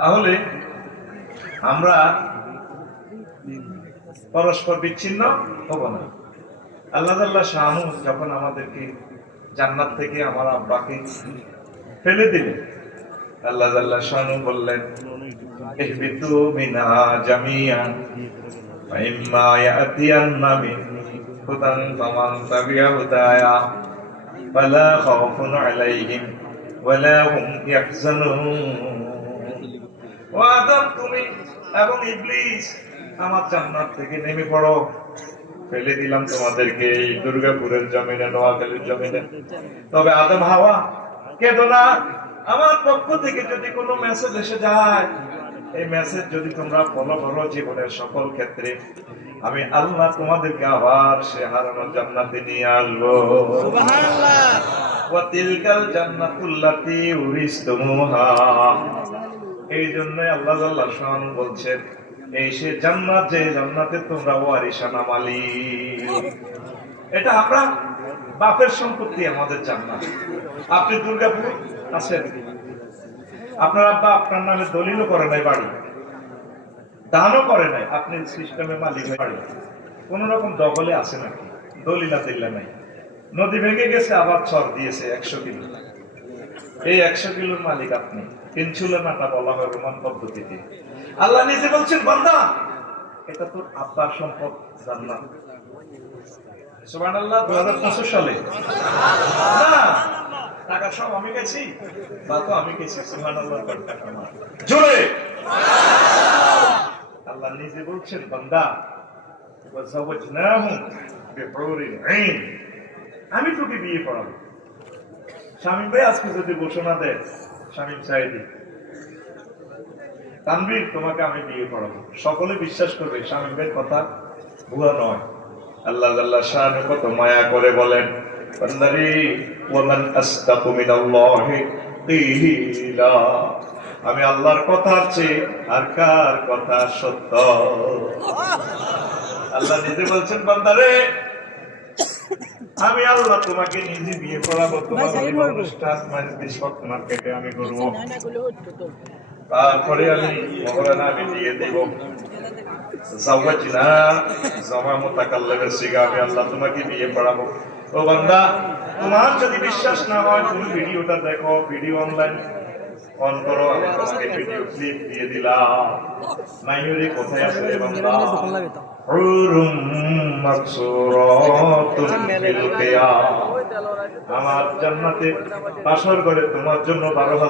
তাহলে আমরা পরস্পর বিচ্ছিন্ন হব না। আল্লাহ তাআলা শানু যখন আমাদেরকে জান্নাত থেকে আমার আব্বাকে ফেলে দিলেন, আল্লাহ তাআলা শানু বললেন, ইহবিতু মিনহা জামিআন ফা ইম্মা ইয়াতিয়ান্না মিন্নী হুদান ফামান তাবিআ হুদায়া ফালা খাউফুন আলাইহিম ওয়ালা হুম ইয়াহজানুন। ও আদম, তুমি এবং ইবলিস আমার জান্নাত থেকে নেমে পড়ো। ফেলে দিলাম তোমাদেরকে এই দুর্গাপুরের জমিনে, নোয়াখালীর জমিনে। তবে আদম হাওয়া, কেঁদো না। আমার পক্ষ থেকে যদি কোনো মেসেজ এসে যায়, এই মেসেজ যদি তোমরা ফলো করো জীবনের সকল ক্ষেত্রে, আমি আল্লাহ তোমাদেরকে আবার সে হারানো জান্নাতে নিয়ে আসবো। সুবহানাল্লাহ। ওয়া তিলকাল জান্নাতুল্লাতী উরিসতুমুহা। এই জন্য আল্লাহ তাআলা শান বলছেন, এই সে জান্নাত যে জান্নাতে তোমরা ওয়ারিসানা মালিক। এটা আমরা বাপের সম্পত্তি, আমাদের জান্নাত। আপনি দুর্গাপুর আছেন, আপনার আব্বা আপনার নামে দলিলও করে নাই, বাড়ি দানও করে নাই, আপনি সিস্টেমে মালিক বাড়ি কোন রকম দখলে আছে নাকি? দলিলা দিল্লা নাই। নদী ভেঙে গেছে, আবার ছড় দিয়েছে 100 কিলো, এই 100 কিলোর মালিক আপনি। ইনসুলেনাটা বলা হয় রোমান পদ্ধতিতে। আল্লাহ নিজে বলছেন, বান্দা এটা তোর আব্বার সম্পদ, জান্নাত। সুবহানাল্লাহ। 2025 সালে না, টাকা সব আমি গেছি, বা তো আমি গেছি। সুবহানাল্লাহ। জোরে আল্লাহ নিজে বলছেন, বান্দা ওয়াজাওয়াজনাহুম বিহুরিন আইন, আমি তোকে বিয়ে পড়াবো। শামীম ভাই আজকে যদি ঘোষণা দেয়, শামীম সাইদি, তানভীর তোমাকে আমি বিয়ে পড়াবো, সকলে বিশ্বাস করবে শামীম ভাইয়ের কথা ভুয়া নয়। আল্লাহ তাআলা শানে কত মায়া করে বলেন, বান্দারে ওয়ামান আসতাকু মিনাল্লাহি কিলা, আমি আল্লাহর কথার চেয়ে আর কার কথা সত্য। আল্লাহ নিজে বলছেন, বান্দারে আমি আল্লাহ তোমাকে নিজে বিয়ে পড়াবো, তোমার অনুষ্ঠান মার্কেটে আমি করবো, তারপরে আমি মহরানা আমি দিয়ে দেব। জাওয়াজনা জামা মুতাকাল্লিমের সিগা, আমি আল্লাহ তোমাকে বিয়ে পড়াবো। ও বান্দা, তোমার যদি বিশ্বাস না হয়, তুমি ভিডিওটা দেখো, ভিডিও অনলাইন অন করো, আমি তোমাকে ভিডিও ক্লিপ দিয়ে দিলাম। মাইনুরি কোথায় আছে বান্দা? হুরুম মাকসুরাতুন ফিল কিয়াম। আমার জান্নাতে বাসর ঘরে তোমার জন্য 12,000